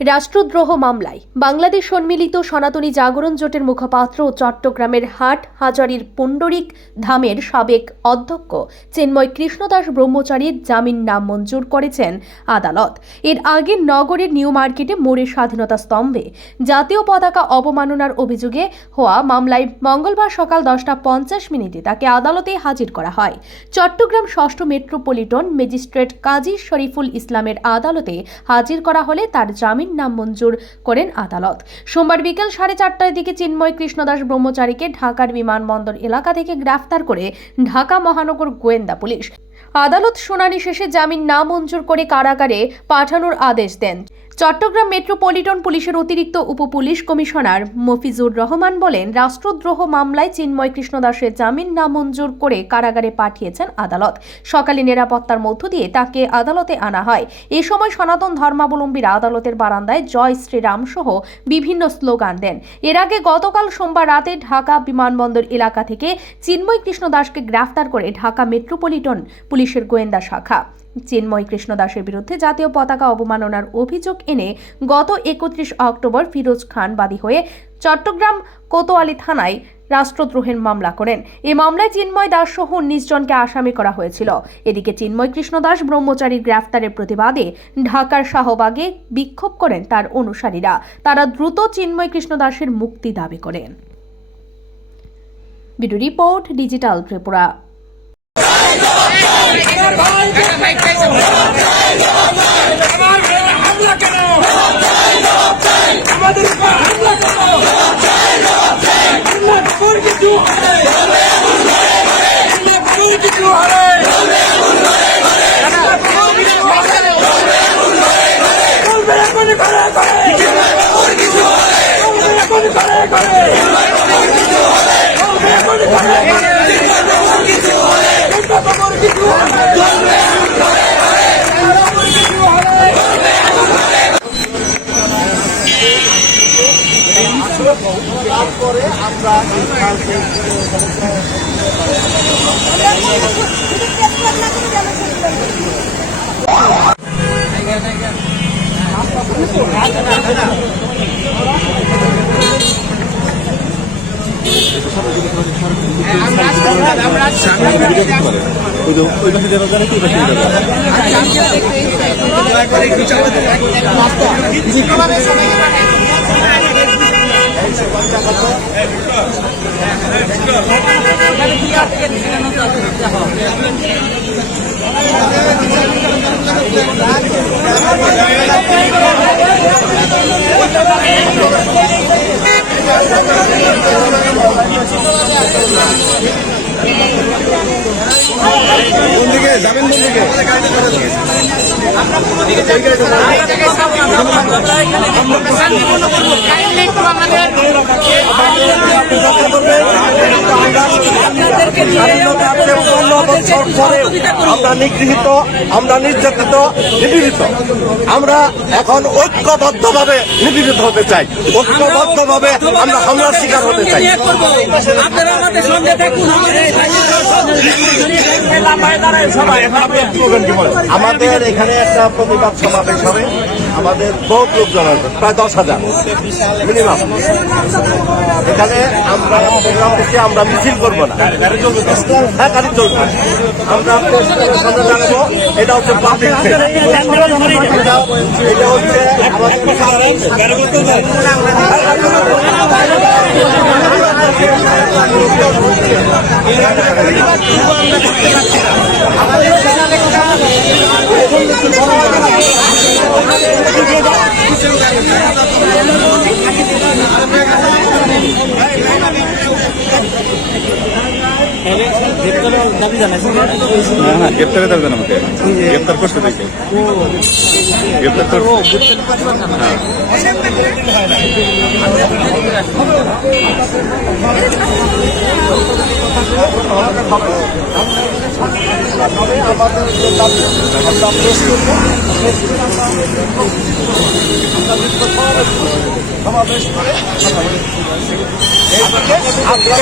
রাষ্ট্রদ্রোহ মামলায় বাংলাদেশ সম্মিলিত সনাতনী জাগরণ জোটের মুখপাত্র ও চট্টগ্রামের হাট হাজারীর পুণ্ডরিক ধামের সাবেক অধ্যক্ষ চিন্ময় কৃষ্ণদাস ব্রহ্মচারীর জামিন নামঞ্জুর করেছেন আদালত। এর আগে নগরের নিউ মার্কেটে মোড়ের স্বাধীনতা স্তম্ভে জাতীয় পতাকা অবমাননার অভিযোগে হওয়া মামলায় মঙ্গলবার সকাল 10:50 তাকে আদালতে হাজির করা হয়। চট্টগ্রাম 6ষ্ঠ মেট্রোপলিটন ম্যাজিস্ট্রেট কাজী শরীফুল ইসলামের আদালতে হাজির করা হলে তার জামিন নামঞ্জুর করেন আদালত। সোমবার বিকেল 4:30টার দিকে চিন্ময় কৃষ্ণদাস ব্রহ্মচারীকে ঢাকার বিমানবন্দর এলাকা থেকে গ্রেফতার করে ঢাকা মহানগর গোয়েন্দা পুলিশ আদালত শুনানি শেষে জামিন নামঞ্জুর করে কারাগারে পাঠানোর আদেশ দেন। চট্টগ্রাম মেট্রোপলিটন পুলিশের অতিরিক্ত উপপুলিশ কমিশনার মফিজুর রহমান বলেন, রাষ্ট্রদ্রোহ মামলায় চিন্ময় কৃষ্ণদাসের জামিন নামঞ্জুর করে কারাগারে পাঠিয়েছেন আদালত। সকালে নিরাপত্তার মধ্য দিয়ে তাকে আদালতে আনা হয়। এ সময় সনাতন ধর্মাবলম্বীরা আদালতের বারান্দায় জয় শ্রীরাম সহ বিভিন্ন স্লোগান দেন। এর আগে গতকাল সোমবার রাতে ঢাকা বিমানবন্দর এলাকা থেকে চিন্ময় কৃষ্ণদাসকে গ্রেফতার করে ঢাকা মেট্রোপলিটন পুলিশের গোয়েন্দা শাখা চিন্ময় কৃষ্ণদাসের বিরুদ্ধে জাতীয় পতাকা অবমাননার অভিযোগ এনে গত 31 অক্টোবর ফিরোজ খান বাদী হয়ে চট্টগ্রাম কোতোয়ালি থানায় রাষ্ট্রদ্রোহের মামলা করেন। এই মামলায় চিন্ময় দাস সহ 19 জনকে আসামি করা হয়েছিল। এদিকে চিন্ময় কৃষ্ণদাস ব্রহ্মচারীর গ্রেফতারের প্রতিবাদে ঢাকার শাহবাগে বিক্ষোভ করেন তার অনুসারীরা। তারা দ্রুত চিন্ময় কৃষ্ণদাসের মুক্তি দাবি করেন। Video report, digital Tripura. তারপরে আমরা যাবেন আমরা নিগৃহীত, আমরা নির্যাতিত, নিপীড়িত। আমরা এখন ঐক্যবদ্ধভাবে নিপীড়িত হতে চাই, ঐক্যবদ্ধভাবে আমরা হামলার শিকার হতে চাই। আমাদের এখানে একটা প্রতিবাদ সমাবেশ হবে, আমাদের বহুত লোকজন আসবে, প্রায় 10,000 মিনিমাম। এখানে আমরা প্রোগ্রাম থেকে আমরা মিছিল করবো না, হ্যাঁ গাড়ি চলবে। আমরা সামনে রাখবো, এটা হচ্ছে পাবলিক, এটা হচ্ছে গ্রেপ্তারের দাবি জানান আমাকে, গ্রেপ্তার করতে দেখে গ্রেপ্তার সমাবেশ করে আপনার